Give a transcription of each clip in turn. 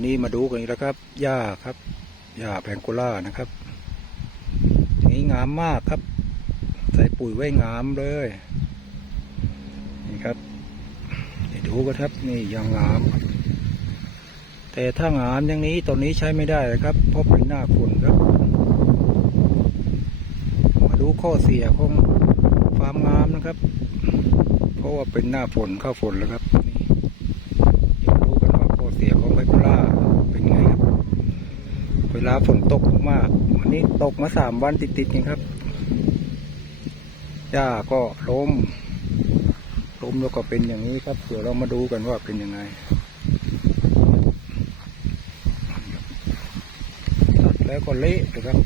วันนี้มาดูกันอีกแล้วครับ หญ้าครับ หญ้าแพงโกล่านะครับนี่งามมากครับ ใส่ปุ๋ยไว้งามเลย นี่ครับดูกันครับ นี่ยังงาม แต่ถ้างามอย่างนี้ตอนนี้ใช้ไม่ได้เลยครับ เพราะเป็นหน้าฝนครับ มาดูข้อเสียของความงามนะครับ เพราะว่าเป็นหน้าฝนเข้าฝนแล้วครับนี่เดี๋ยวรู้กันว่าข้อเสียของไบโพล่าเป็นไงครับ เว ลาฝนตกมากวันนี้ตกมาสามวันติดๆนี่ครับหญ้าก็ล้มล้มแล้วก็เป็นอย่างนี้ครับ เดี๋ยวเรามาดูกันว่าเป็นยังไงตัดแล้วก็เละนะครับ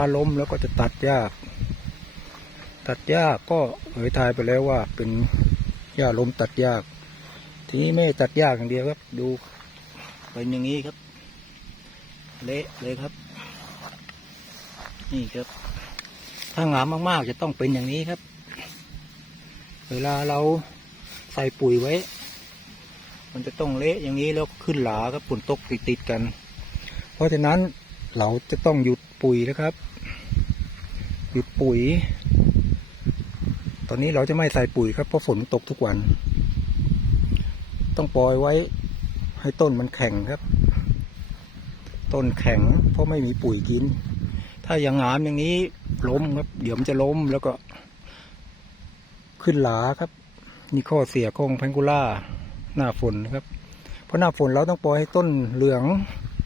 าล้มแล้วก็จะตัดยากตัดยากก็เอ่ยทายไปแล้วว่าเป็นหญ้าล้มตัดยาก ทีนี้ไม่ตัดยากอย่างเดียวครับ ดูเป็นอย่างนี้ครับ เละเลยครับ นี่ครับ ถ้างามมากๆ จะต้องเป็นอย่างนี้ครับ เวลาเราใส่ปุ๋ยไว้ มันจะต้องเละอย่างนี้แล้วขึ้นหลาครับฝนตกติดๆกัน เพราะฉะนั้นเราจะต้องหยุดปุ๋ยนะครับ หยุดปุ๋ย ตอนนี้เราจะไม่ใส่ปุ๋ยครับเพราะฝนตกทุกวัน ต้องปล่อยไว้ให้ต้นมันแข็งครับ ต้นแข็งเพราะไม่มีปุ๋ยกิน ถ้าอย่างงามอย่างนี้ล้มครับ เดี๋ยวมันจะล้มแล้วก็ขึ้นหลาครับนี่ข้อเสียของแพงกูล่าหน้าฝนนะครับ เพราะหน้าฝนเราต้องปล่อยให้ต้นเหลือง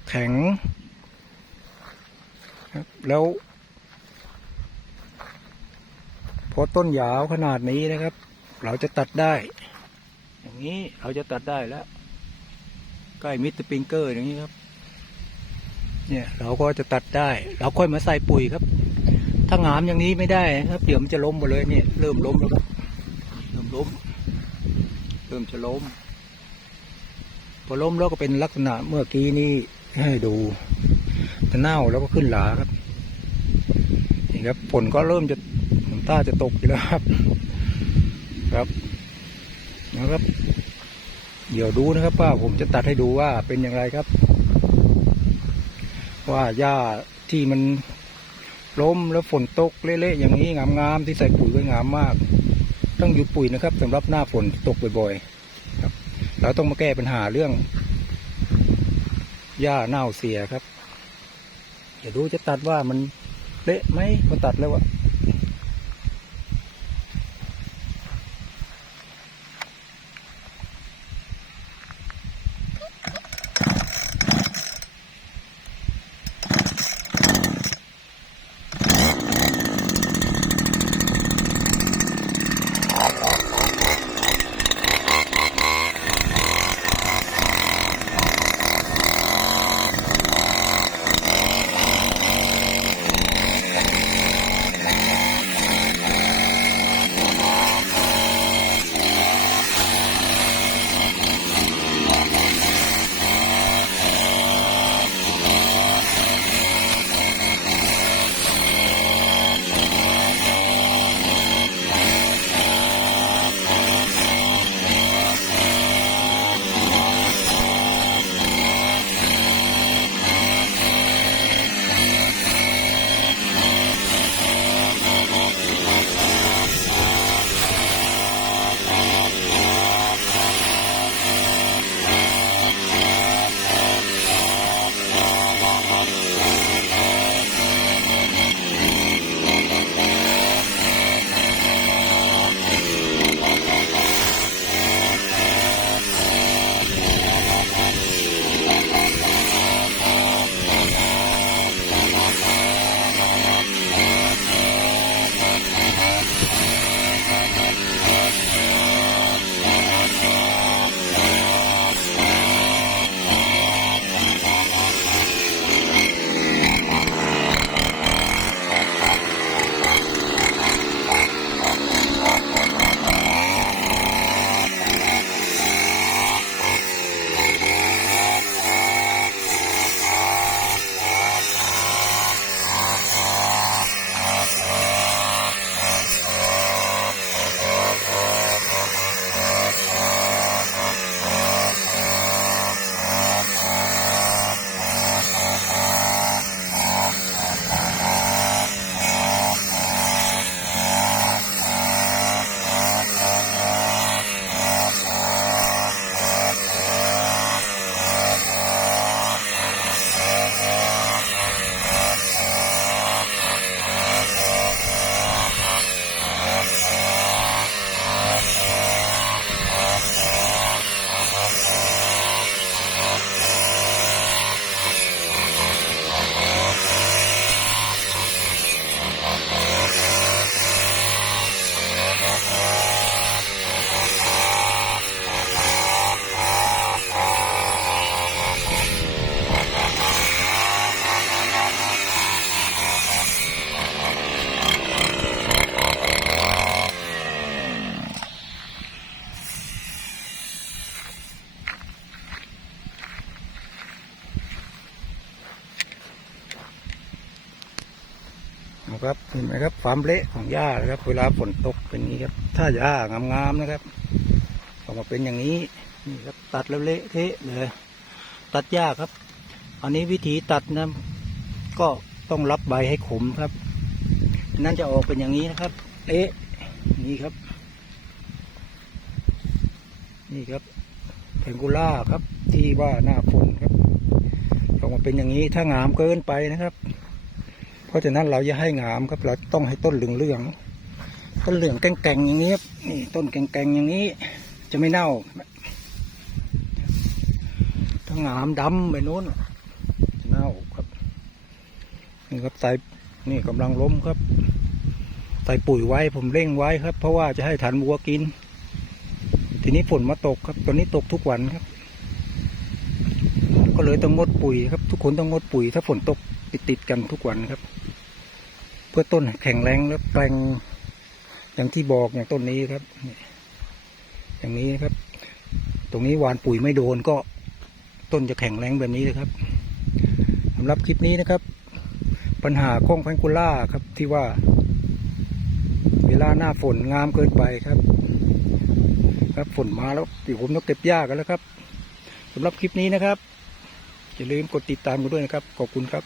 แข็งครับแล้ว พอต้นยาวขนาดนี้นะครับ เราจะตัดได้ อย่างนี้เราจะตัดได้แล้ว ใกล้มิสเตอร์ปิงเกอร์อย่างนี้ครับ เนี่ยเราก็จะตัดได้ เราค่อยมาใส่ปุ๋ยครับ ถ้างามอย่างนี้ไม่ได้ครับ เดี๋ยวมันจะล้มหมดเลยเนี่ยเริ่มล้มแล้วครับเริ่มล้ม เริ่มจะล้ม พอล้มแล้วก็เป็นลักษณะเมื่อกี้นี้ให้ดูจะเน่าแล้วก็ขึ้นหลาครับนี่ครับฝนก็เริ่มจะ ตาจะตกอยู่แล้วครับ ครับนะครับ เดี๋ยวดูนะครับว่าผมจะตัดให้ดูว่าเป็นอย่างไรครับ ว่าหญ้าที่มันล้มแล้วฝนตกเละๆอย่างนี้งามๆที่ใส่ปุ๋ยไว้งามมาก ต้องหยุดปุ๋ยนะครับสำหรับหน้าฝนตกบ่อยๆครับเราต้องมาแก้ปัญหาเรื่องหญ้าเน่าเสียครับ เดี๋ยวดูจะตัดว่ามันเละไหมพอตัดแล้วอะ Hey, hey, hey. ครับเห็นไหมครับความเละของหญ้านะครับ เวลาฝนตกเป็นนี้ครับ ถ้าหญ้างามๆนะครับออกมาเป็นอย่างนี้นี่ครับตัดแล้วเละเทะเลยตัดหญ้าครับ อันนี้วิธีตัดนะก็ต้องรับใบให้ขมครับนั่นจะออกเป็นอย่างนี้นะครับเละนี่ครับ นี่ครับแพงกูล่าครับ ที่ว่าหน้าฝนครับออกมาเป็นอย่างนี้ถ้างามเกินไปนะครับ ราะฉะนั้นเราจะให้งามครับเราต้องให้ต้นเหลืองๆต้นเหลืองแกงๆอย่างนี้นี่ต้นแกงๆอย่างนี้ จะไม่เน่าถ้างามดำไปโน้นจะเน่าครับนี่ครับใส่นี่กำลังล้มครับใส่ปุ๋ยไว้ผมเร่งไว้ครับ เพราะว่าจะให้ทันวัวกิน ทีนี้ฝนมาตกครับ ตอนนี้ตกทุกวันครับ ก็เลยต้องงดปุ๋ยครับ ทุกคนต้องงดปุ๋ย ถ้าฝนตกติดติดๆกันทุกวันครับ พื่อต้นแข็งแรงและแปลงอย่างที่บอกอย่างต้นนี้ครับ อย่างนี้ครับ ตรงนี้หวานปุ๋ยไม่โดนก็ต้นจะแข็งแรงแบบนี้เลยครับสำหรับคลิปนี้นะครับ ปัญหาของแพงกุล่าครับที่ว่า เวลาหน้าฝนงามเกินไปครับ ครับฝนมาแล้วเดี๋ยวผมต้องเก็บหญ้ากันแล้วครับสำหรับคลิปนี้นะครับอย่าลืมกดติดตามกันด้วยนะครับ ขอบคุณครับ